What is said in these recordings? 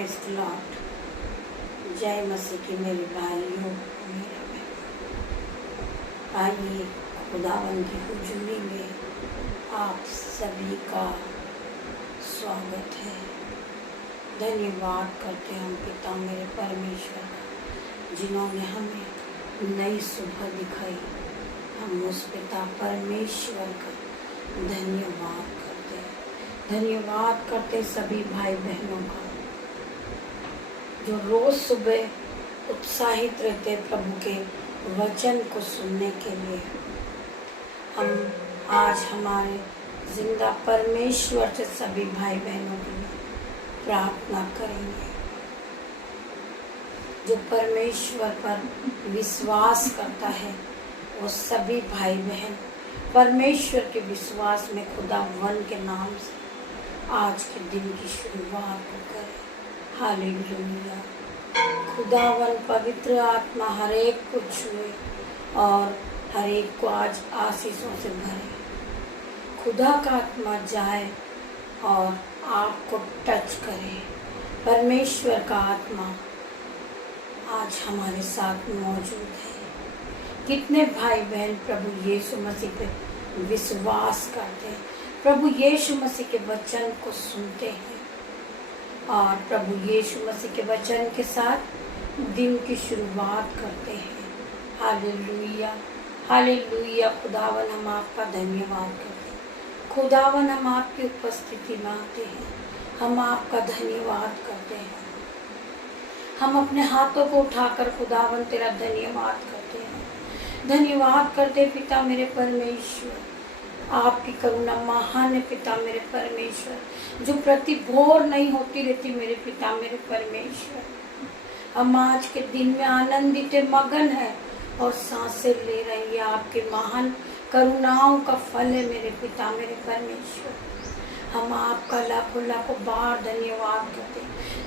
Praise the Lord. जय मसीह की मेरे भाइयों, मेरे बहन, आइए खुदावन की हुजूरी में आप सभी का स्वागत है। धन्यवाद करते हम पिता मेरे परमेश्वर का, जिन्होंने हमें नई सुबह दिखाई। हम उस पिता परमेश्वर का धन्यवाद करते हैं। धन्यवाद करते सभी भाई बहनों का जो रोज सुबह उत्साहित रहते प्रभु के वचन को सुनने के लिए। हम आज हमारे जिंदा परमेश्वर से सभी भाई बहनों के लिए प्रार्थना करेंगे। जो परमेश्वर पर विश्वास करता है वो सभी भाई बहन परमेश्वर के विश्वास में खुदावन के नाम से आज के दिन की शुरुआत को करें। हालेलुया। खुदावन पवित्र आत्मा हर एक को छुए और हर एक को आज आशीषों से भरे। खुदा का आत्मा जाए और आपको टच करे। परमेश्वर का आत्मा आज हमारे साथ मौजूद है। कितने भाई बहन प्रभु यीशु मसीह पे विश्वास करते हैं, प्रभु यीशु मसीह के वचन को सुनते हैं और प्रभु यीशु मसीह के वचन के साथ दिन की शुरुआत करते हैं। Hallelujah, hallelujah. खुदावन हम आपका धन्यवाद करते हैं। खुदावन हम आपकी उपस्थिति में आते हैं, हम आपका धन्यवाद करते हैं। हम अपने हाथों को उठाकर खुदावन तेरा धन्यवाद करते हैं। धन्यवाद करते पिता मेरे परमेश्वर, आपकी करुणा महान है पिता मेरे परमेश्वर, जो प्रति भोर नहीं होती रहती मेरे पिता मेरे परमेश्वर। हम आज के दिन में आनंदित मगन है और सांसें ले रही है। आपके महान करुणाओं का फल है मेरे पिता मेरे परमेश्वर। हम आपका लाखों लाखों बार धन्यवाद करते,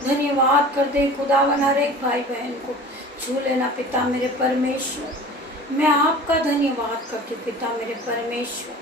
धन्यवाद करते। खुदावन हर एक भाई बहन को छू लेना पिता मेरे परमेश्वर। मैं आपका धन्यवाद करती पिता मेरे परमेश्वर।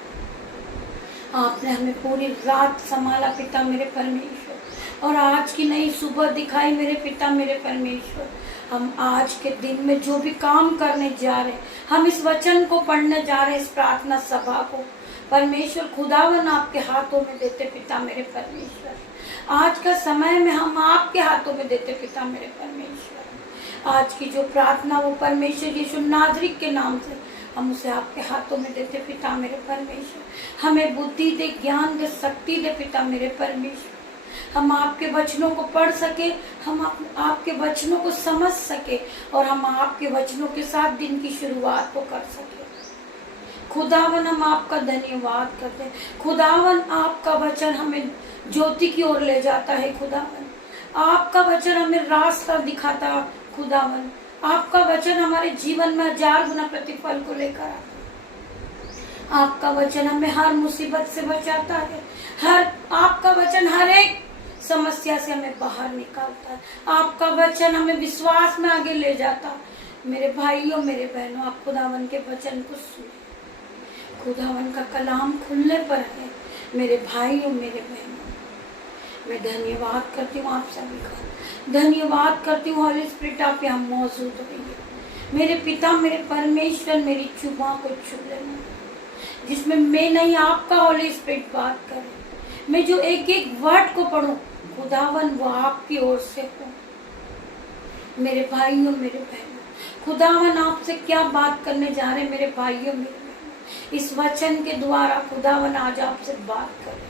आपने हमें पूरी रात संभाला पिता मेरे परमेश्वर और आज की नई सुबह दिखाई मेरे पिता मेरे परमेश्वर। हम आज के दिन में जो भी काम करने जा रहे हैं, हम इस वचन को पढ़ने जा रहे हैं, इस प्रार्थना सभा को परमेश्वर खुदावन आपके हाथों में देते पिता मेरे परमेश्वर। आज का समय में हम आपके हाथों में देते पिता मेरे परमेश्वर। आज की जो प्रार्थना वो परमेश्वर यीशु नाज़री के नाम से हम उसे आपके हाथों में देते पिता मेरे परमेश्वर। हमें बुद्धि दे, ज्ञान दे, शक्ति दे पिता मेरे परमेश्वर। हम आपके वचनों को पढ़ सके, हम आपके वचनों को समझ सके और हम आपके वचनों के साथ दिन की शुरुआत को कर सके। खुदावन हम आपका धन्यवाद करते हैं। खुदावन आपका वचन हमें ज्योति की ओर ले जाता है। खुदावन आपका वचन हमें रास्ता दिखाता। खुदावन आपका वचन हमारे जीवन में 1000 गुना प्रतिफल को लेकर आता है। आपका वचन हमें हर मुसीबत से बचाता है। आपका वचन हर एक समस्या से हमें बाहर निकालता है। आपका वचन हमें विश्वास में आगे ले जाता है। मेरे भाइयों मेरे बहनों, आप खुदावन के वचन को सुने। खुदावन का कलाम खुलने पर है। मेरे भाइयों मेरे बहनों, मैं धन्यवाद करती हूँ आप सभी का। धन्यवाद करती हूँ हॉली स्पिरिट आप यहाँ मौजूद रहिए। मेरे पिता मेरे परमेश्वर मेरी जुबान को छू लेना, जिसमें मैं नहीं आपका हॉली स्पिरिट बात करे। मैं जो एक एक वर्ड को पढ़ूं खुदावन वो आपकी ओर से हो। मेरे भाइयों मेरे बहनों, खुदावन आपसे क्या बात करने जा रहे मेरे भाइयों मेरे बहनों। इस वचन के द्वारा खुदावन आज आपसे बात कर रहे हैं।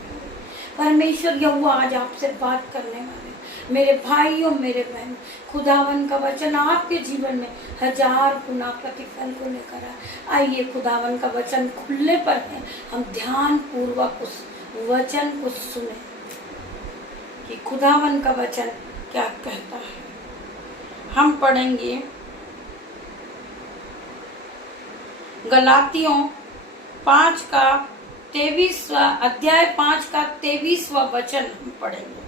परमेश्वर यहोवा आज आपसे बात करने वाले मेरे भाइयों मेरे बहन। खुदावन का वचन आपके जीवन में 1000 गुना प्रतिफल को लेकर आइए। खुदावन का वचन खुलने पर है, हम ध्यान पूर्वक उस वचन को सुने कि खुदावन का वचन क्या कहता है। हम पढ़ेंगे गलातियों 5 का 23वां अध्याय 5 का 23वां वचन हम पढ़ेंगे।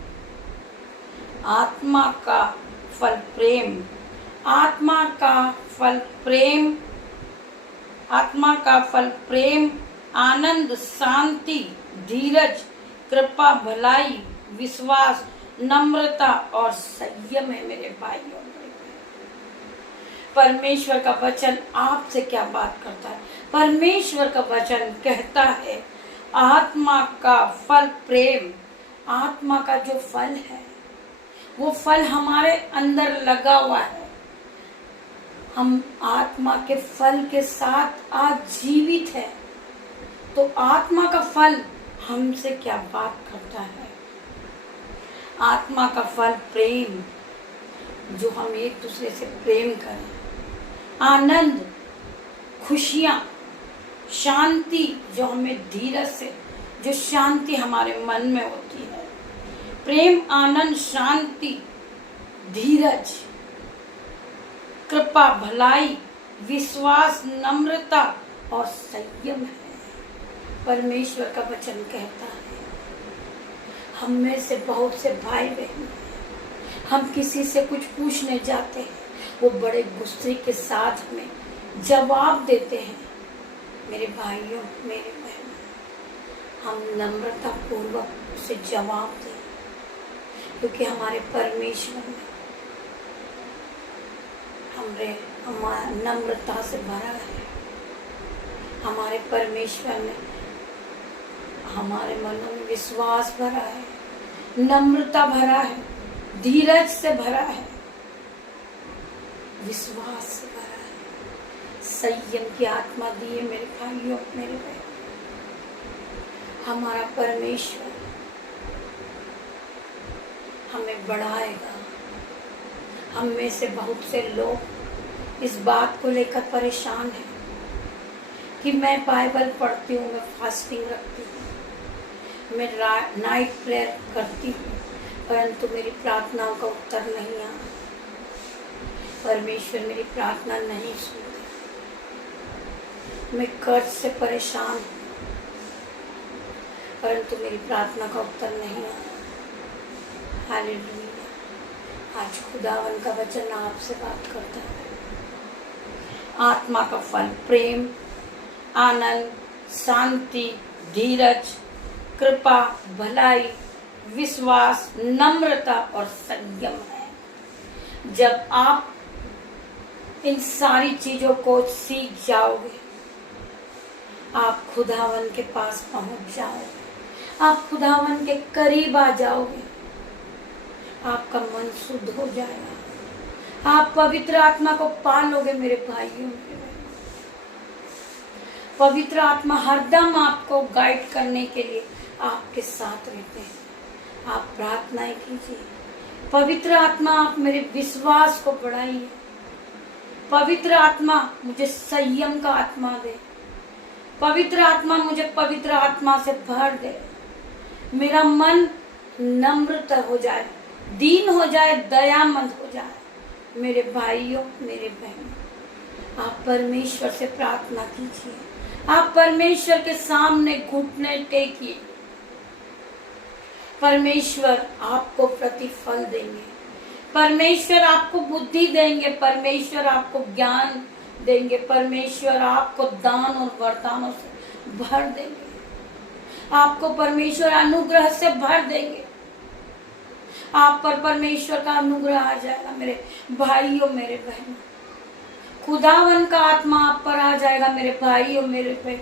आत्मा का फल प्रेम, आत्मा का फल प्रेम, आत्मा का फल प्रेम, आनंद, शांति, धीरज, कृपा, भलाई, विश्वास, नम्रता और संयम है मेरे भाइयों। परमेश्वर का वचन आपसे क्या बात करता है? परमेश्वर का वचन कहता है आत्मा का फल प्रेम। आत्मा का जो फल है वो फल हमारे अंदर लगा हुआ है। हम आत्मा के फल के साथ आज जीवित है। तो आत्मा का फल हमसे क्या बात करता है? आत्मा का फल प्रेम, जो हम एक दूसरे से प्रेम करें। आनंद, खुशियां, शांति, जो हमें धीरज से, जो शांति हमारे मन में होती है। प्रेम, आनंद, शांति, धीरज, कृपा, भलाई, विश्वास, नम्रता और संयम है। परमेश्वर का वचन कहता है हम में से बहुत से भाई बहन, हम किसी से कुछ पूछने जाते हैं, वो बड़े गुस्से के साथ हमें जवाब देते हैं। मेरे भाइयों, मेरे बहन, हम नम्रता पूर्वक उसे जवाब दें, क्योंकि हमारे परमेश्वर में हमारा नम्रता से भरा है। हमारे परमेश्वर ने हमारे मनों में विश्वास भरा है, नम्रता भरा है, धीरज से भरा है, विश्वास से भरा है, संयम की आत्मा दी है मेरे भाइयों, मेरे बहन। हमारा परमेश्वर हमें बढ़ाएगा। हम में से बहुत से लोग इस बात को लेकर परेशान हैं कि मैं बाइबल पढ़ती हूँ, मैं फास्टिंग रखती हूँ, मैं नाइट प्रेयर करती हूँ, परंतु मेरी प्रार्थनाओं का उत्तर नहीं आया। परमेश्वर मेरी प्रार्थना नहीं सुनते। मैं कर्ज से परेशान हूँ, परंतु मेरी प्रार्थना का उत्तर नहीं आया। हालेलुया। आज खुदावन का वचन आपसे बात करता है। आत्मा का फल प्रेम, आनंद, शांति, धीरज, कृपा, भलाई, विश्वास, नम्रता और संयम है। जब आप इन सारी चीजों को सीख जाओगे, आप खुदावन के पास पहुंच जाओगे, आप खुदावन के करीब आ जाओगे, आपका मन शुद्ध हो जाएगा, आप पवित्र आत्मा को पालोगे मेरे भाइयों। पवित्र आत्मा हरदम आपको गाइड करने के लिए आपके साथ रहते हैं। आप प्रार्थनाएं कीजिए, पवित्र आत्मा आप मेरे विश्वास को बढ़ाइए। पवित्र आत्मा मुझे संयम का आत्मा दे, पवित्र आत्मा मुझे पवित्र आत्मा से भर दे। मेरा मन नम्र हो जाए, दीन हो जाए, दयामंद हो जाए। मेरे भाइयों, मेरे बहनों, आप परमेश्वर से प्रार्थना कीजिए, आप परमेश्वर के सामने घुटने टेकिए। परमेश्वर आपको प्रतिफल देंगे, परमेश्वर आपको बुद्धि देंगे, परमेश्वर आपको ज्ञान देंगे, परमेश्वर आपको दान और वरदानों से भर देंगे, आपको परमेश्वर अनुग्रह से भर देंगे। आप पर परमेश्वर का अनुग्रह आ जाएगा मेरे भाइयों, मेरे बहनों। खुदावन का आत्मा आप पर आ जाएगा मेरे भाइयों, मेरे बहन।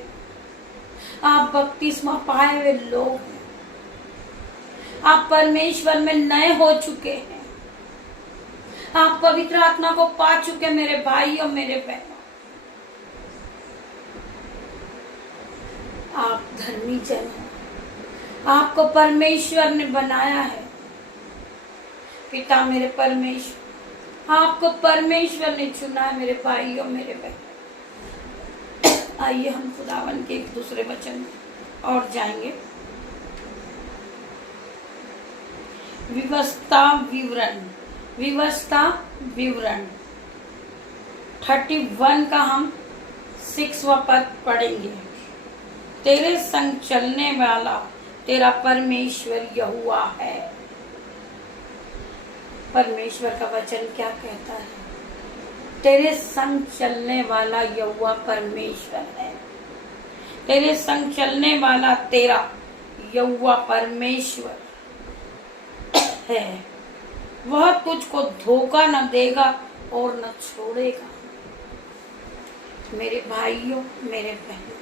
आप बपतिस्मा पाए हुए लोग हैं, आप परमेश्वर में नए हो चुके हैं, आप पवित्र आत्मा को पा चुके मेरे भाइयों, मेरे बहनों। आप धर्मी जन हो, आपको परमेश्वर ने बनाया है। पिता मेरे परमेश्वर, आपको परमेश्वर ने चुना है मेरे भाइयों, मेरे बहन। आइए हम खुदावन के एक दूसरे वचन में और जाएंगे। व्यवस्था विवरण, व्यवस्था विवरण 31 का हम 6वां पद पढ़ेंगे। तेरे संग चलने वाला तेरा परमेश्वर यहोवा है। परमेश्वर का वचन क्या कहता है? तेरे संग चलने वाला यहोवा परमेश्वर है। तेरे संग चलने वाला तेरा यहोवा परमेश्वर है, वह तुझको धोखा न देगा और न छोड़ेगा। मेरे भाइयों, मेरे बहनों,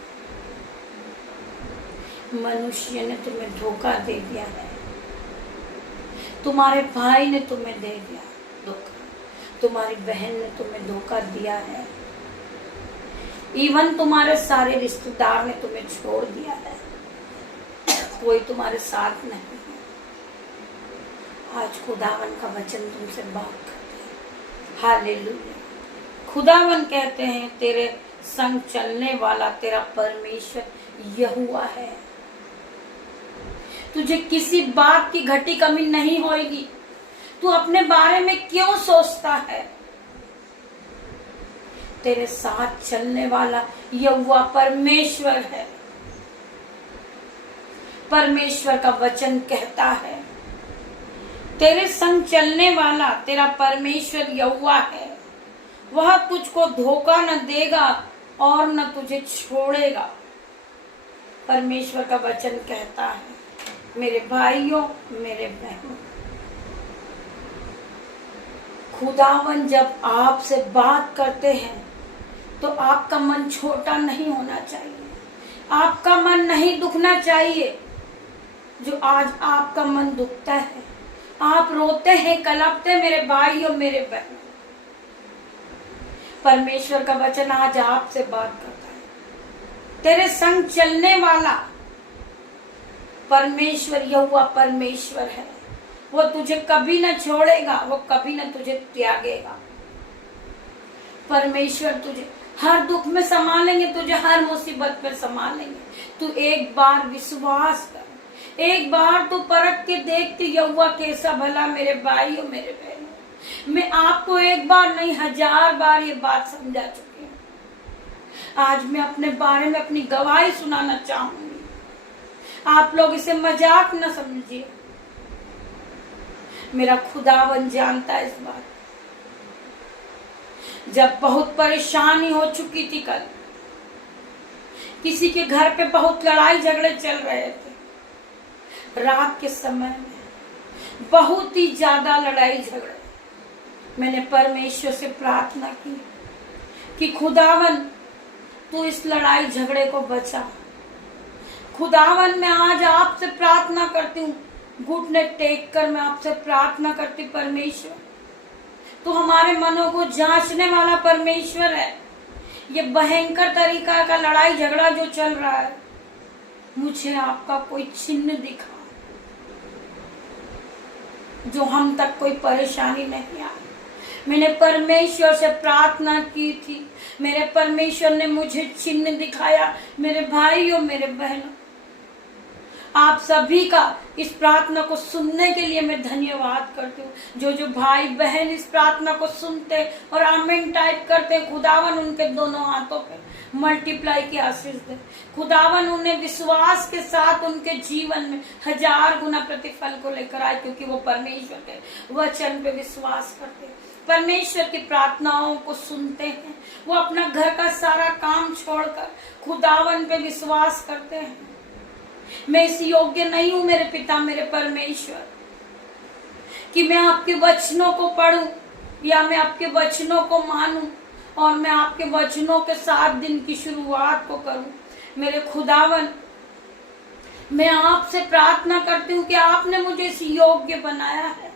मनुष्य ने तुम्हें धोखा दे दिया है, तुम्हारे भाई ने तुम्हें दे दिया धोखा, तुम्हारी बहन ने तुम्हें धोखा दिया है, इवन तुम्हारे सारे रिश्तेदार ने तुम्हें छोड़ दिया है, कोई तुम्हारे साथ नहीं है। आज खुदावन का वचन तुमसे बात करते हैं। हालेलुया। खुदावन कहते हैं तेरे संग चलने वाला तेरा परमेश्वर यहोवा है। तुझे किसी बात की घटी कमी नहीं होगी। तू अपने बारे में क्यों सोचता है? तेरे साथ चलने वाला यहोवा परमेश्वर है। परमेश्वर का वचन कहता है तेरे संग चलने वाला तेरा परमेश्वर यहोवा है, वह तुझको धोखा न देगा और न तुझे छोड़ेगा। परमेश्वर का वचन कहता है मेरे भाइयों, मेरे बहनों, खुदावन जब आपसे बात करते हैं तो आपका मन छोटा नहीं होना चाहिए, आपका मन नहीं दुखना चाहिए। जो आज आपका मन दुखता है, आप रोते हैं, कलपते, मेरे भाइयों, मेरे बहनों, परमेश्वर का वचन आज आपसे बात करता है। तेरे संग चलने वाला परमेश्वर यहोवा परमेश्वर है, वो तुझे कभी न छोड़ेगा, वो कभी न तुझे त्यागेगा। परमेश्वर तुझे हर दुख में संभालेंगे, तुझे हर मुसीबत में संभालेंगे। तू एक बार विश्वास कर, एक बार तू परख के देख कि यहोवा कैसा भला। मेरे भाइयों, मेरे बहनों, मैं आपको एक बार नहीं 1000 बार ये बात समझा चुकी हूँ। आज मैं अपने बारे में अपनी गवाही सुनाना चाहूंगी। आप लोग इसे मजाक न समझिए, मेरा खुदावन जानता है इस बात। जब बहुत परेशानी हो चुकी थी, कल किसी के घर पे बहुत लड़ाई झगड़े चल रहे थे, रात के समय में बहुत ही ज्यादा लड़ाई झगड़े, मैंने परमेश्वर से प्रार्थना की कि खुदावन तू इस लड़ाई झगड़े को बचा। खुदावन मैं आज आपसे प्रार्थना करती हूँ, घुटने टेक कर मैं आपसे प्रार्थना करती, परमेश्वर तू हमारे मनों को जांचने वाला परमेश्वर है। ये भयंकर तरीका का लड़ाई झगड़ा जो चल रहा है, मुझे आपका कोई चिन्ह दिखा जो हम तक कोई परेशानी नहीं आई। मैंने परमेश्वर से प्रार्थना की थी, मेरे परमेश्वर ने मुझे चिन्ह दिखाया। मेरे भाइयों, मेरे बहनों, आप सभी का इस प्रार्थना को सुनने के लिए मैं धन्यवाद करती हूँ। जो भाई बहन इस प्रार्थना को सुनते और आमीन टाइप करते, खुदावन उनके दोनों हाथों पे मल्टीप्लाई की आशीष दे। खुदावन उन्हें विश्वास के साथ उनके जीवन में 1000 गुना प्रतिफल को लेकर आए, क्योंकि वो परमेश्वर के वचन पे विश्वास करते, परमेश्वर की प्रार्थनाओं को सुनते हैं। वो अपना घर का सारा काम छोड़कर खुदावन पे विश्वास करते हैं। मैं इस योग्य नहीं हूं मेरे पिता, मेरे परमेश्वर, कि मैं आपके वचनों को पढ़ूं या मैं आपके वचनों को मानूं और मैं आपके वचनों के 7 दिन की शुरुआत को करूं। मेरे खुदावन, मैं आपसे प्रार्थना करती हूँ कि आपने मुझे इस योग्य बनाया है।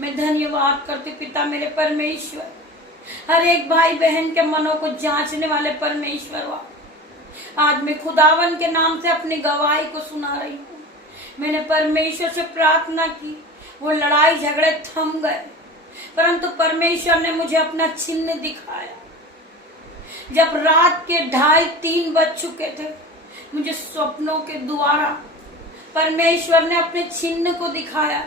मैं धन्यवाद करती पिता, मेरे परमेश्वर, हर एक भाई बहन के मनों को जांचने वाले परमेश्वर हो। आज मैं खुदावन के नाम से अपनी गवाही को सुना रही हूँ। मैंने परमेश्वर से प्रार्थना की, वो लड़ाई झगड़े थम गए, परंतु परमेश्वर ने मुझे अपना चिन्ह दिखाया। जब रात के 2:30-3 बज चुके थे, मुझे स्वप्नों के द्वारा परमेश्वर ने अपने चिन्ह को दिखाया।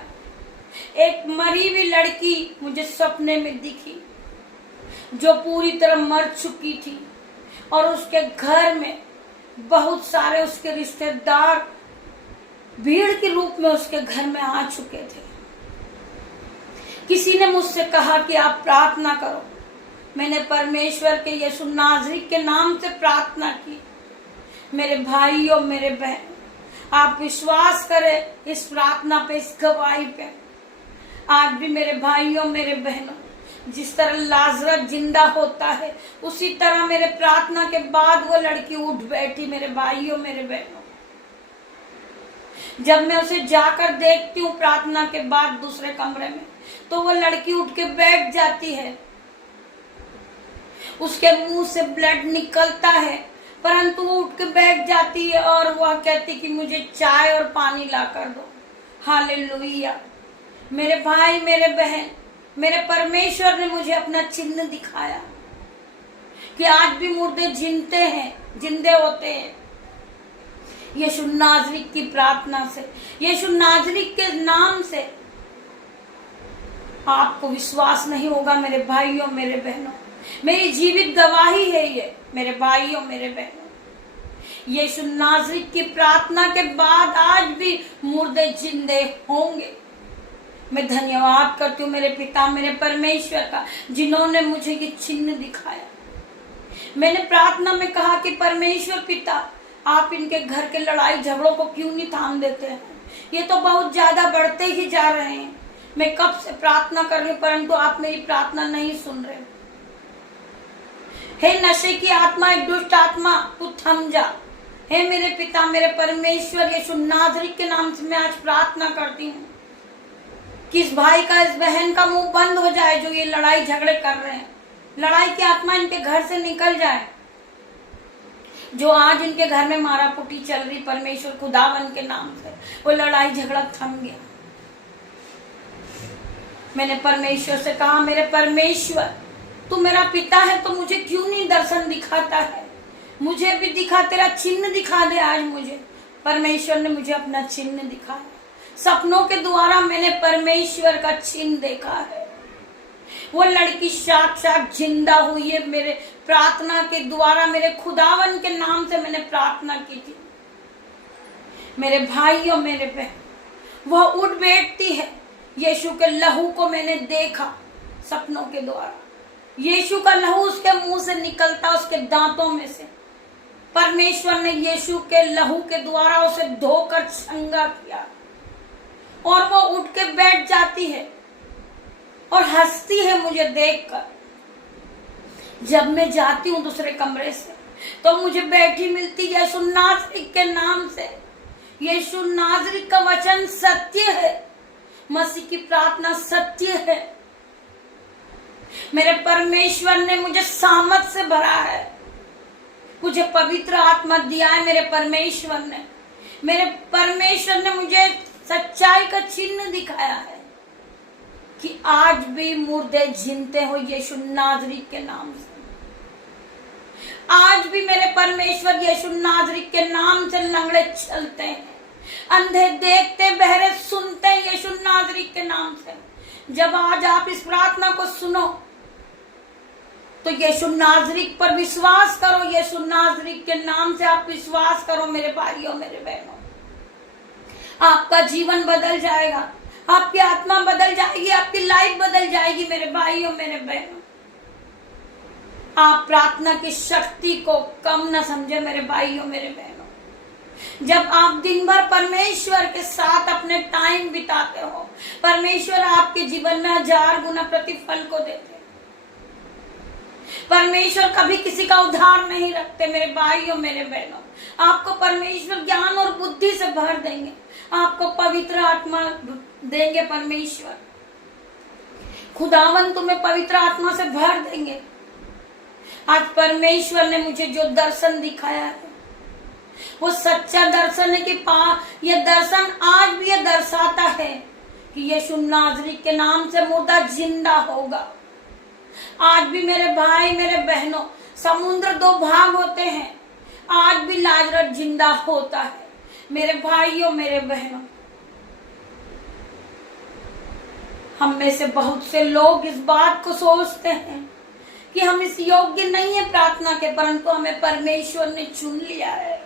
एक मरी हुई लड़की मुझे सपने में दिखी, जो पूरी तरह मर चुकी थी, और उसके घर में बहुत सारे उसके रिश्तेदार भीड़ के रूप में उसके घर में आ चुके थे। किसी ने मुझसे कहा कि आप प्रार्थना करो। मैंने परमेश्वर के यीशु नाज़री के नाम से प्रार्थना की। मेरे भाइयों, मेरे बहन, आप विश्वास करें इस प्रार्थना पे, इस गवाही पे। आज भी मेरे भाइयों मेरे बहनों, जिस तरह लाजरस जिंदा होता है उसी तरह मेरे प्रार्थना के बाद वो लड़की उठ बैठी। मेरे भाइयों मेरे बहनों, जब मैं उसे जाकर देखती हूँ प्रार्थना के बाद दूसरे कमरे में, तो वो लड़की उठ के बैठ जाती है। उसके मुंह से ब्लड निकलता है, परंतु वो उठ के बैठ जाती है और वह कहती कि मुझे चाय और पानी ला कर दो। हालेलुया। मेरे भाई मेरे बहन, मेरे परमेश्वर ने मुझे अपना चिन्ह दिखाया कि आज भी मुर्दे जिंदे होते हैं। यीशु नाज़री की प्रार्थना से, यीशु नाज़री के नाम से। आपको विश्वास नहीं होगा मेरे भाइयों मेरे बहनों, मेरी जीवित गवाही है ये मेरे भाइयों मेरे बहनों। यीशु नाज़री की प्रार्थना के बाद आज भी मुर्दे जिंदे होंगे। मैं धन्यवाद करती हूँ मेरे पिता मेरे परमेश्वर का, जिन्होंने मुझे ये चिन्ह दिखाया। मैंने प्रार्थना में कहा कि परमेश्वर पिता, आप इनके घर के लड़ाई झगड़ों को क्यों नहीं थाम देते हैं? ये तो बहुत ज्यादा बढ़ते ही जा रहे हैं। मैं कब से प्रार्थना कर रही हूँ, परंतु आप मेरी प्रार्थना नहीं सुन रहे। हे नशे की आत्मा, एक दुष्ट आत्मा, तू थम जा। हे मेरे पिता मेरे परमेश्वर, यीशु नाज़री के नाम से मैं आज प्रार्थना करती हूँ कि इस भाई का इस बहन का मुंह बंद हो जाए जो ये लड़ाई झगड़े कर रहे हैं। लड़ाई की आत्मा इनके घर से निकल जाए। जो आज इनके घर में मारा पुटी चल रही, परमेश्वर खुदावन के नाम से वो लड़ाई झगड़ा थम गया। मैंने परमेश्वर से कहा, मेरे परमेश्वर तू मेरा पिता है तो मुझे क्यों नहीं दर्शन दिखाता है? मुझे भी दिखा, तेरा चिन्ह दिखा दे आज मुझे। परमेश्वर ने मुझे अपना चिन्ह दिखाया। सपनों के द्वारा मैंने परमेश्वर का चिन्ह देखा है। वो लड़की साक्षात जिंदा हुई है। मेरे प्रार्थना के द्वारा, मेरे खुदावन के नाम से मैंने प्रार्थना की थी। मेरे भाइयों मेरे बहन, वह उठ बैठती है। यीशु के लहू को मैंने देखा सपनों के द्वारा। यीशु का लहू उसके मुंह से निकलता, उसके दांतों में से। परमेश्वर ने यीशु के लहू के द्वारा उसे धोकर चंगा किया और वो उठ के बैठ जाती है और हंसती है मुझे देखकर। जब मैं जाती हूँ दूसरे कमरे से तो मुझे बैठी मिलती यीशु नाज़री के नाम से। यीशु नाज़री का वचन सत्य है, मसीह की प्रार्थना सत्य है। मेरे परमेश्वर ने मुझे सामर्थ से भरा है, मुझे पवित्र आत्मा दिया है। मेरे परमेश्वर ने मुझे सच्चाई का चिन्ह दिखाया है कि आज भी मुर्दे जिंदे हो यीशु नाज़री के नाम से। आज भी मेरे परमेश्वर यीशु नाज़री के नाम से लंगड़े चलते हैं, अंधे देखते, बहरे सुनते हैं यीशु नाज़री के नाम से। जब आज आप इस प्रार्थना को सुनो तो यीशु नाज़री पर विश्वास करो। यीशु नाज़री के नाम से आप विश्वास करो मेरे भाइयों मेरे बहनों। आपका जीवन बदल जाएगा, आपकी आत्मा बदल जाएगी, आपकी लाइफ बदल जाएगी मेरे भाइयों मेरे बहनों। आप प्रार्थना की शक्ति को कम न समझे मेरे भाइयों मेरे बहनों। जब आप दिन भर परमेश्वर के साथ अपने टाइम बिताते हो, परमेश्वर आपके जीवन में 1000 गुना प्रतिफल को देते हैं। परमेश्वर कभी किसी का उधार नहीं रखते मेरे भाइयों मेरे बहनों। आपको परमेश्वर ज्ञान और बुद्धि से भर देंगे, आपको पवित्र आत्मा देंगे। परमेश्वर खुदावन तुम्हें पवित्र आत्मा से भर देंगे। आज परमेश्वर ने मुझे जो दर्शन दिखाया है वो सच्चा दर्शन है कि ये दर्शन आज भी ये दर्शाता है कि यीशु नाज़री के नाम से मुर्दा जिंदा होगा। आज भी मेरे भाई मेरे बहनों, समुद्र 2 भाग होते हैं, आज भी लाजरस जिंदा होता है मेरे भाइयों मेरे बहनों। हम में से बहुत से लोग इस बात को सोचते हैं कि हम इस योग्य नहीं है प्रार्थना के, परंतु हमें परमेश्वर ने चुन लिया है।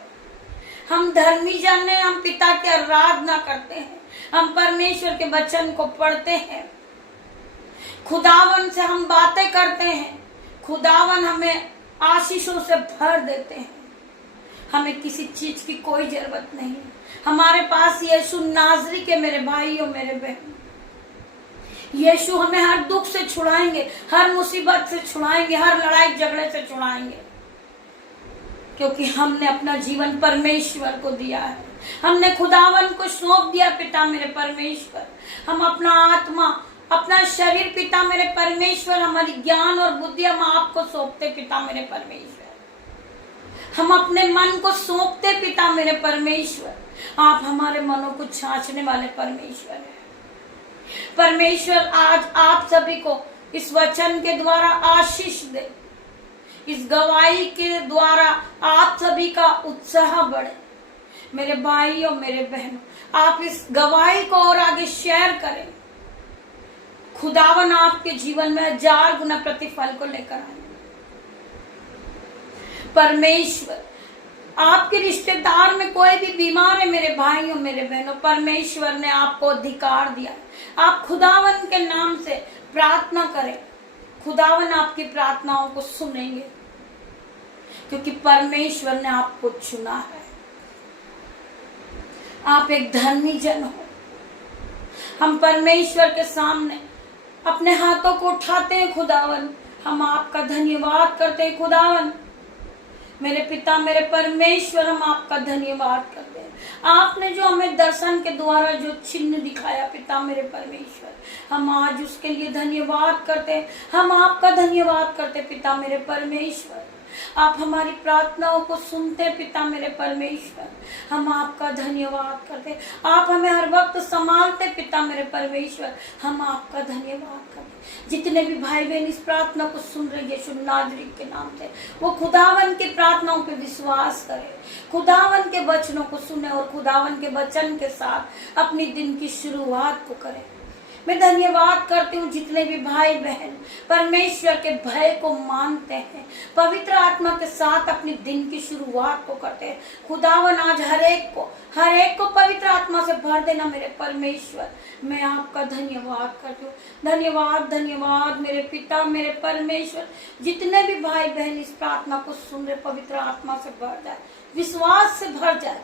हम धर्मी जन हैं, हम पिता की आराधना करते हैं, हम परमेश्वर के वचन को पढ़ते हैं, खुदावन से हम बातें करते हैं, खुदावन हमें आशीषों से भर देते हैं। हमें किसी चीज की कोई जरूरत नहीं। हमारे पास यीशु नाज़री के मेरे भाइयों मेरे बहन, यीशु हमें हर दुख से छुड़ाएंगे, हर मुसीबत से छुड़ाएंगे, हर लड़ाई झगड़े से छुड़ाएंगे, क्योंकि हमने अपना जीवन परमेश्वर को दिया है। हमने खुदावन को सौंप दिया पिता मेरे परमेश्वर। हम अपना आत्मा, अपना शरीर पिता मेरे परमेश्वर, हमारी ज्ञान और बुद्धि हम आपको सौंपते पिता मेरे परमेश्वर। हम अपने मन को सौंपते पिता मेरे परमेश्वर। आप हमारे मनों को छाछने वाले परमेश्वर हैं। परमेश्वर आज आप सभी को इस वचन के द्वारा आशीष दे, इस गवाही के द्वारा आप सभी का उत्साह बढ़े। मेरे भाई और मेरे बहनों, आप इस गवाही को और आगे शेयर करें। खुदावन आपके जीवन में 1000 गुना प्रतिफल को लेकर आए। परमेश्वर, आपके रिश्तेदार में कोई भी बीमार है मेरे भाइयों मेरे बहनों, परमेश्वर ने आपको अधिकार दिया। आप खुदावन के नाम से प्रार्थना करें, खुदावन आपकी प्रार्थनाओं को सुनेंगे, क्योंकि परमेश्वर ने आपको चुना है। आप एक धर्मी जन हो। हम परमेश्वर के सामने अपने हाथों को उठाते हैं। खुदावन, हम आपका धन्यवाद करते हैं। खुदावन मेरे पिता मेरे परमेश्वर, हम आपका धन्यवाद करते हैं। आपने जो हमें दर्शन के द्वारा जो चिन्ह दिखाया पिता मेरे परमेश्वर, हम आज उसके लिए धन्यवाद करते हैं। हम आपका धन्यवाद करते पिता मेरे परमेश्वर। आप हमारी प्रार्थनाओं को सुनते पिता मेरे परमेश्वर। हम आपका धन्यवाद करते। आप हमें हर वक्त संभालते पिता मेरे परमेश्वर। हम आपका धन्यवाद करते। जितने भी भाई बहन इस प्रार्थना को सुन रहे हैं यीशु नाज़री के नाम से, वो खुदावन की प्रार्थनाओं पे विश्वास करें, खुदावन के वचनों को सुने और खुदावन के वचन के साथ अपनी दिन की शुरुआत को करें। मैं धन्यवाद करती हूँ जितने भी भाई बहन परमेश्वर के भय को मानते हैं, पवित्र आत्मा के साथ अपनी दिन की शुरुआत को करते हैं। खुदावन आज हर एक को पवित्र आत्मा से भर देना मेरे परमेश्वर। मैं आपका धन्यवाद करती हूँ। धन्यवाद धन्यवाद मेरे पिता मेरे परमेश्वर। जितने भी भाई बहन इस प्रार्थना को सुन रहे, पवित्र आत्मा से भर जाए, विश्वास से भर जाए।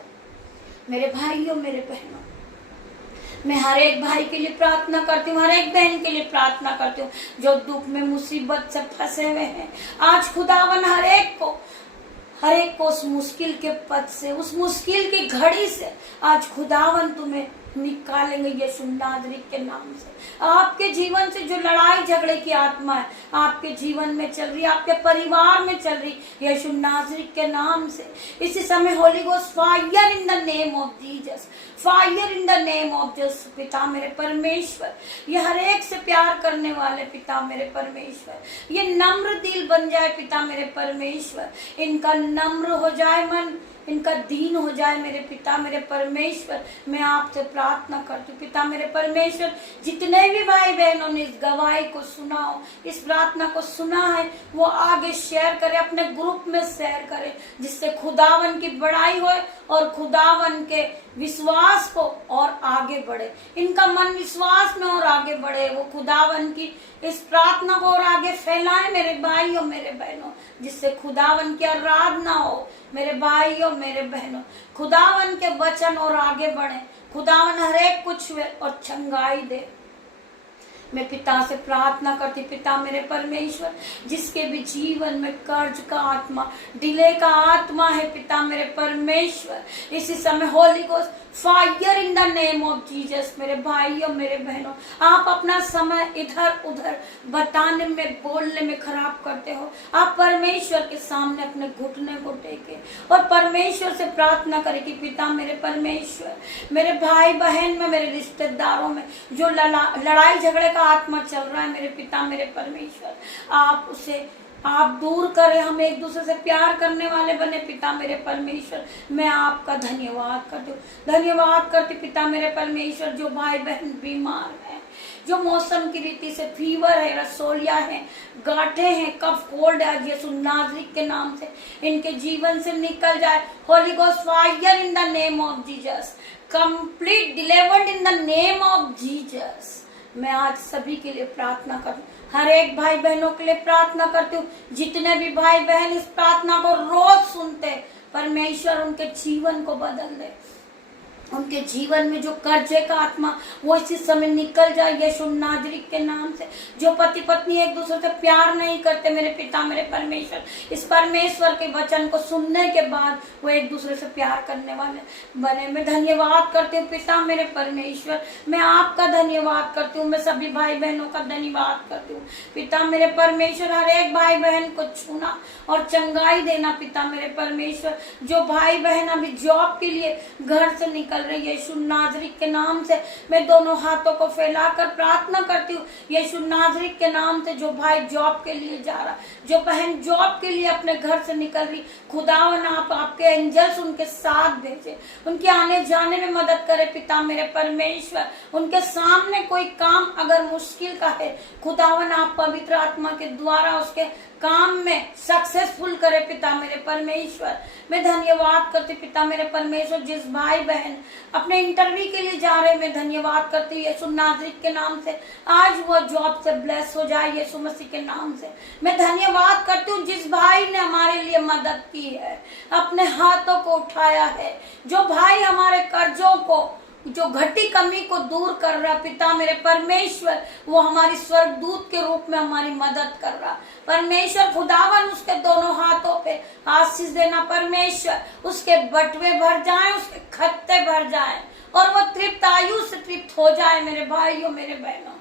मेरे भाइयों मेरे बहनों, मैं हर एक भाई के लिए प्रार्थना करती हूँ, हर एक बहन के लिए प्रार्थना करती हूँ जो दुख में मुसीबत से फंसे हुए हैं। आज खुदावन हर एक को उस मुश्किल के पद से, उस मुश्किल की घड़ी से आज खुदावन तुम्हें निकालेंगे यीशु नाज़री के नाम से। आपके जीवन से जो लड़ाई झगड़े की आत्मा है आपके जीवन में चल रही, आपके परिवार में चल रही, यीशु नाज़री के नाम से इसी समय Holi ghost fire in the name of Jesus, fire in the name of Jesus. पिता मेरे परमेश्वर, ये हर एक से प्यार करने वाले पिता मेरे परमेश्वर, ये नम्र दिल बन जाए पिता मेरे परमेश्वर। इनका नम्र हो जाए मन, इनका दीन हो जाए मेरे पिता मेरे परमेश्वर। मैं आपसे प्रार्थना करती हूँ पिता मेरे परमेश्वर, जितने भी भाई बहनों ने इस गवाही को सुना हो, इस प्रार्थना को सुना है, वो आगे शेयर करे, अपने ग्रुप में शेयर करे, जिससे खुदावन की बड़ाई हो और खुदावन के विश्वास को और आगे बढ़े, इनका मन विश्वास में और आगे बढ़े। वो खुदावन की इस प्रार्थना को और आगे फैलाए मेरे भाइयों मेरे बहनों, जिससे खुदावन की आराधना हो मेरे भाइयों मेरे बहनों। खुदावन के वचन और आगे बढ़े, खुदावन हर एक कुछ और चंगाई दे। मैं पिता से प्रार्थना करती, पिता मेरे परमेश्वर, जिसके भी जीवन में कर्ज का आत्मा, डिले का आत्मा है पिता मेरे परमेश्वर, इसी समय Holi ghost fire in the name of Jesus. मेरे भाइयों मेरे बहनों, आप अपना समय इधर उधर बताने में बोलने में खराब करते हो। आप परमेश्वर के सामने अपने घुटने को टेके और परमेश्वर से प्रार्थना करें कि पिता मेरे परमेश्वर, मेरे भाई बहन में, मेरे रिश्तेदारों में जो लड़ाई झगड़े का आत्मा चल रहा है मेरे पिता मेरे परमेश्वर, आप उसे आप दूर करें, हम एक दूसरे से प्यार करने वाले बने पिता मेरे परमेश्वर। मैं आपका धन्यवाद करती हूँ, धन्यवाद करती पिता मेरे परमेश्वर। जो भाई बहन बीमार हैं, जो मौसम की रीति से फीवर है, रसोलिया है, गांठे हैं, कफ कोल्ड है, यीशु नाज़री के नाम से इनके जीवन से निकल जाए। Holi ghost fire in the name of Jesus, complete delivered in the name of Jesus. मैं आज सभी के लिए प्रार्थना करती हूँ, हर एक भाई बहनों के लिए प्रार्थना करती हूँ। जितने भी भाई बहन इस प्रार्थना को रोज सुनते, परमेश्वर उनके जीवन को बदल दे, उनके जीवन में जो कर्जे का आत्मा वो इसी समय निकल जाए यीशु नाजरी के नाम से। जो पति पत्नी एक दूसरे से प्यार नहीं करते मेरे पिता मेरे परमेश्वर, इस परमेश्वर के वचन को सुनने के बाद वो एक दूसरे से प्यार करने वाले बने। मैं धन्यवाद करती हूँ पिता मेरे परमेश्वर, मैं आपका धन्यवाद करती हूँ, मैं सभी भाई बहनों का धन्यवाद करती हूँ पिता मेरे परमेश्वर। हर एक भाई बहन को छूना और चंगाई देना पिता मेरे परमेश्वर। जो भाई बहन अभी जॉब के लिए घर से निकल रहे यीशु नाजरी के नाम से मैं दोनों हाथों को फैलाकर प्रार्थना करती हूँ यीशु नाजरी के नाम से। जो भाई जॉब के लिए जा रहा, जो बहन जॉब के लिए अपने घर से निकल रही, खुदावन आप आपके एंजल्स उनके साथ भेजे, उनके आने जाने में मदद करे पिता मेरे परमेश्वर। उनके सामने कोई काम अगर मुश्किल का है, खुदावन आप पवित्र आत्मा के द्वारा उसके काम में सक्सेसफुल करे पिता मेरे परमेश्वर। मैं धन्यवाद करती पिता मेरे परमेश्वर, जिस भाई बहन अपने इंटरव्यू के लिए जा रहे, मैं धन्यवाद करती यीशु नाजरी के नाम से आज वो जॉब से ब्लेस हो जाए यीशु मसीह के नाम से। मैं धन्यवाद करती हूँ जिस भाई ने हमारे लिए मदद की है, अपने हाथों को उठाया है, जो भाई हमारे कर्जों को जो घटी कमी को दूर कर रहा पिता मेरे परमेश्वर, वो हमारी स्वर्गदूत के रूप में हमारी मदद कर रहा परमेश्वर। खुदावन उसके दोनों हाथों पे आशीष देना परमेश्वर, उसके बटवे भर जाएं, उसके खत्ते भर जाएं और वो तृप्त आयु से तृप्त हो जाए मेरे भाइयों मेरे बहनों।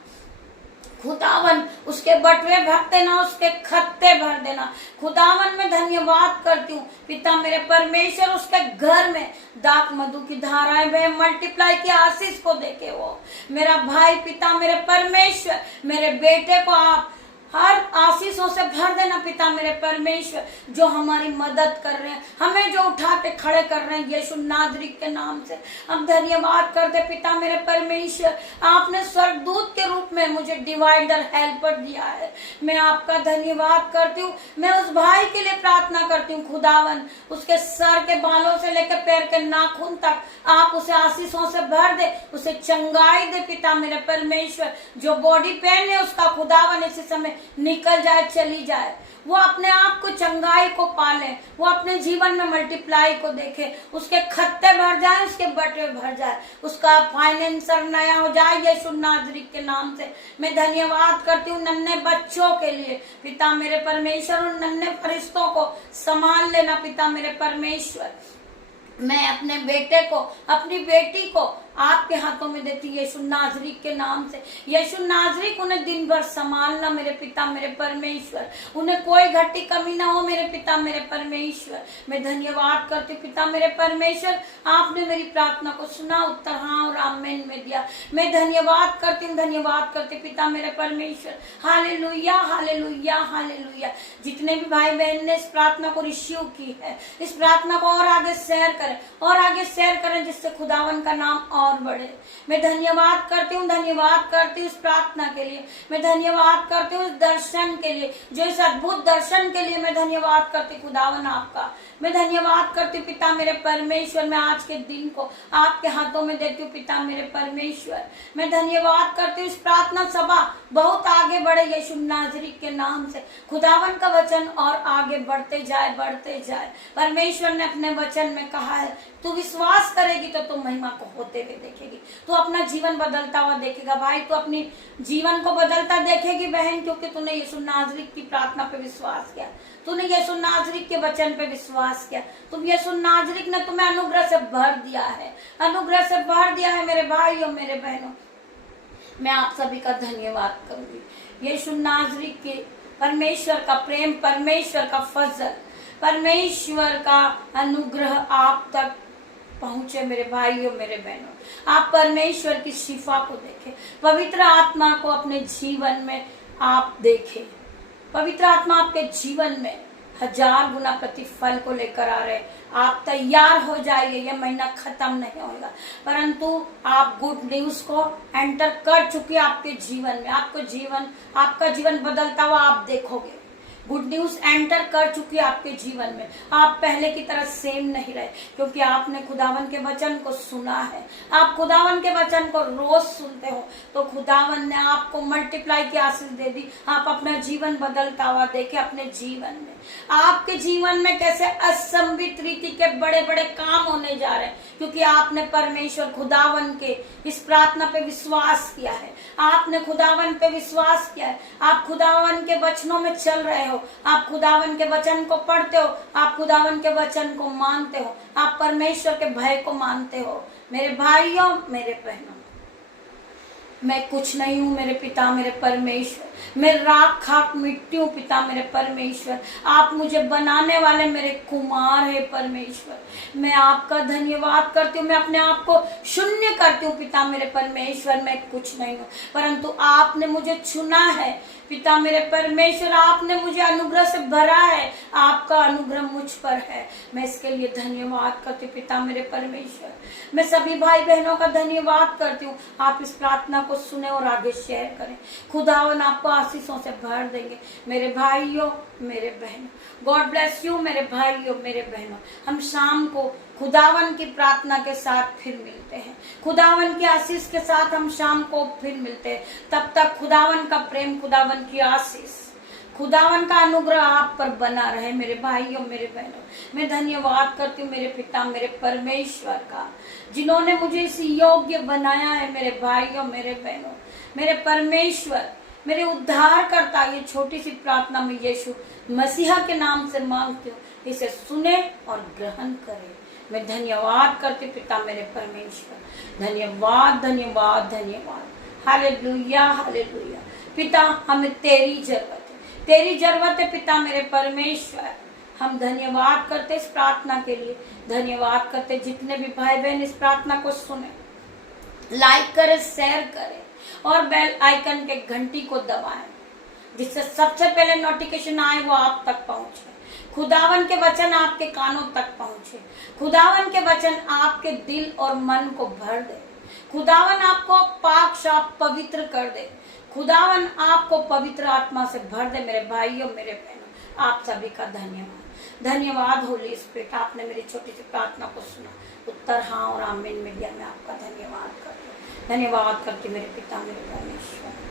खुदावन उसके बटवे भर देना, उसके खत्ते भर देना। खुदावन में धन्यवाद करती हूँ पिता मेरे परमेश्वर, उसके घर में दाक मधु की धाराएं वे मल्टीप्लाई की आशीष को देखे वो मेरा भाई पिता मेरे परमेश्वर। मेरे बेटे को आप हर आशीषों से भर देना पिता मेरे परमेश्वर, जो हमारी मदद कर रहे हैं, हमें जो उठा के खड़े कर रहे हैं यीशु नाजरी के नाम से हम धन्यवाद करते पिता मेरे परमेश्वर। आपने स्वर्गदूत के रूप में मुझे डिवाइडर हेल्पर दिया है, मैं आपका धन्यवाद करती हूँ। मैं उस भाई के लिए प्रार्थना करती हूँ खुदावन, उसके सर के बालों से लेकर पैर के नाखून तक आप उसे आशीषों से भर दे, उसे चंगाई दे पिता मेरे परमेश्वर। जो बॉडी पेन है उसका खुदावन इसी समय निकल जाए, चली जाए, वो अपने आप को चंगाई को पाले, वो अपने जीवन में मल्टीप्लाई को देखे, उसके खत्ते भर जाए, उसके बटवे भर जाए, उसका फाइनेंसर नया हो जाए यीशु नाजरी के नाम से। मैं धन्यवाद करती हूँ नन्हे बच्चों के लिए पिता मेरे परमेश्वर, उन नन्हे फरिश्तों को संभाल लेना पिता मेरे परमेश्वर। मैं अपने बेटे को अपनी बेटी को आपके हाथों में देती यीशु नाजरी के नाम से। यीशु नाजरी को उन्हें दिन भर संभालना मेरे पिता मेरे परमेश्वर, उन्हें कोई घटी कमी ना हो मेरे पिता मेरे परमेश्वर। मैं धन्यवाद करती पिता मेरे परमेश्वर, आपने मेरी प्रार्थना को सुना, उत्तर हाँ और आमीन में दिया। मैं धन्यवाद करती हूँ, धन्यवाद करती पिता मेरे परमेश्वर। Hallelujah hallelujah hallelujah. जितने भी भाई बहन ने इस प्रार्थना को रिसीव की है, इस प्रार्थना को और आगे शेयर करें और आगे शेयर करें, जिससे खुदावन का नाम और बढ़े। मैं धन्यवाद करती हूँ, धन्यवाद करती हूँ इस प्रार्थना के लिए, मैं धन्यवाद करती हूँ इस दर्शन के लिए, जो इस अद्भुत दर्शन के लिए मैं धन्यवाद करती खुदावन आपका। मैं धन्यवाद करती हूँ पिता मेरे परमेश्वर। मैं आज के दिन को आपके हाथों में देती हूँ पिता मेरे परमेश्वर। मैं धन्यवाद करती हूँ इस प्रार्थना सभा बहुत आगे बढ़े यीशु नाजरी के नाम से। खुदावन का वचन और आगे बढ़ते जाए, बढ़ते जाए। परमेश्वर ने अपने वचन में कहा है, तू विश्वास करेगी तो तू महिमा को होते हुए देखेगी, तू अपना जीवन बदलता हुआ देखेगा। भाई तू अपनी जीवन को बदलता देखेगी बहन, क्योंकि तूने यीशु नाजरी की प्रार्थना पे विश्वास किया, तूने यीशु नाजरी के वचन पे विश्वास किया, तुम यीशु नाजरी ने तुम्हें अनुग्रह से भर दिया है, अनुग्रह से भर दिया है मेरे भाइयों मेरे बहनों। मैं आप सभी का धन्यवाद करूंगी। यीशु नाजरी के परमेश्वर का प्रेम, परमेश्वर का फजल, परमेश्वर का अनुग्रह आप तक पहुंचे मेरे भाइयों मेरे बहनों। आप परमेश्वर की शिफा को देखें, पवित्र आत्मा को अपने जीवन में आप देखें। पवित्र आत्मा आपके जीवन में 1000 गुना प्रतिफल को लेकर आ रहे। आप तैयार हो जाइए, यह महीना खत्म नहीं होगा, परंतु आप गुड न्यूज को एंटर कर चुके आपके जीवन में। आपका जीवन बदलता हुआ आप देखोगे, गुड न्यूज एंटर कर चुकी है आपके जीवन में। आप पहले की तरह सेम नहीं रहे, क्योंकि आपने खुदावन के वचन को सुना है। आप खुदावन के वचन को रोज सुनते हो, तो खुदावन ने आपको मल्टीप्लाई की आशीष दे दी। आप अपना जीवन बदलता हुआ देखे अपने जीवन में। आपके जीवन में कैसे असंभित रीति के बड़े बड़े काम होने जा रहे हैं, क्योंकि आपने परमेश्वर खुदावन के इस प्रार्थना पे विश्वास किया है। आपने खुदावन पे विश्वास किया है। आप खुदावन के वचनों में चल रहे हो, आप खुदावन के वचन को पढ़ते हो, आप खुदावन के वचन को मानते हो, आप परमेश्वर के भय को मानते हो। मेरे भाइयों, मेरे बहनों, मैं कुछ नहीं हूं मेरे पिता मेरे परमेश्वर, मैं राख खाक मिट्टी हूं पिता मेरे परमेश्वर। आप मुझे बनाने वाले मेरे कुमार है परमेश्वर। मैं आपका धन्यवाद करती हूँ, मैं अपने आप को शून्य करती हूँ पिता मेरे परमेश्वर। मैं कुछ नहीं हूँ, परंतु आपने मुझे चुना है पिता मेरे परमेश्वर। आपने मुझे अनुग्रह से भरा है, आपका अनुग्रह मुझ पर है। मैं इसके लिए धन्यवाद करती हूँ पिता मेरे परमेश्वर। मैं सभी भाई बहनों का धन्यवाद करती हूँ। आप इस प्रार्थना को सुने और आगे शेयर करें। खुदावन आपको आशीषों से भर देंगे मेरे भाइयों मेरे बहनों। गॉड ब्लेस यू मेरे भाइयों मेरे बहनों। हम शाम को खुदावन की प्रार्थना के साथ फिर मिलते हैं, खुदावन की आशीष के साथ हम शाम को फिर मिलते हैं। तब तक खुदावन का प्रेम, खुदावन की आशीष, खुदावन का अनुग्रह आप पर बना रहे मेरे भाइयों मेरे बहनों। मैं धन्यवाद करती हूँ मेरे पिता मेरे परमेश्वर का, जिन्होंने मुझे इस योग्य बनाया है मेरे भाइयों मेरे बहनों। मेरे परमेश्वर, मेरे उद्धार करता, ये छोटी सी प्रार्थना में यीशु मसीहा के नाम से मांगती हूँ, इसे सुने और ग्रहण करें। मैं धन्यवाद करती पिता मेरे परमेश्वर। धन्यवाद धन्यवाद धन्यवाद। Hallelujah hallelujah. पिता, हमें तेरी जरूरत है, तेरी जरूरत है पिता मेरे परमेश्वर। हम धन्यवाद करते इस प्रार्थना के लिए, धन्यवाद करते जितने भी भाई बहन इस प्रार्थना को सुने, लाइक करें, शेयर करें और बेल आइकन के घंटी को दबाएं, जिससे सबसे पहले नोटिफिकेशन आए वो आप तक पहुंचे। खुदावन के वचन आपके कानों तक पहुंचे। खुदावन के वचन आपके दिल और मन को भर दे। खुदावन आपको पाक साफ पवित्र कर दे। खुदावन आपको पवित्र आत्मा से भर दे मेरे भाइयों मेरे बहनों। आप सभी का धन्यवाद। धन्यवाद होली स्पिरिट, आपने मेरी छोटी सी प्रार्थना को सुना। उत्तर हाँ और आमीन में दिया। मैं आपका धन्यवाद करती हूँ, धन्यवाद करती मेरे पिता मेरे परमेश्वर।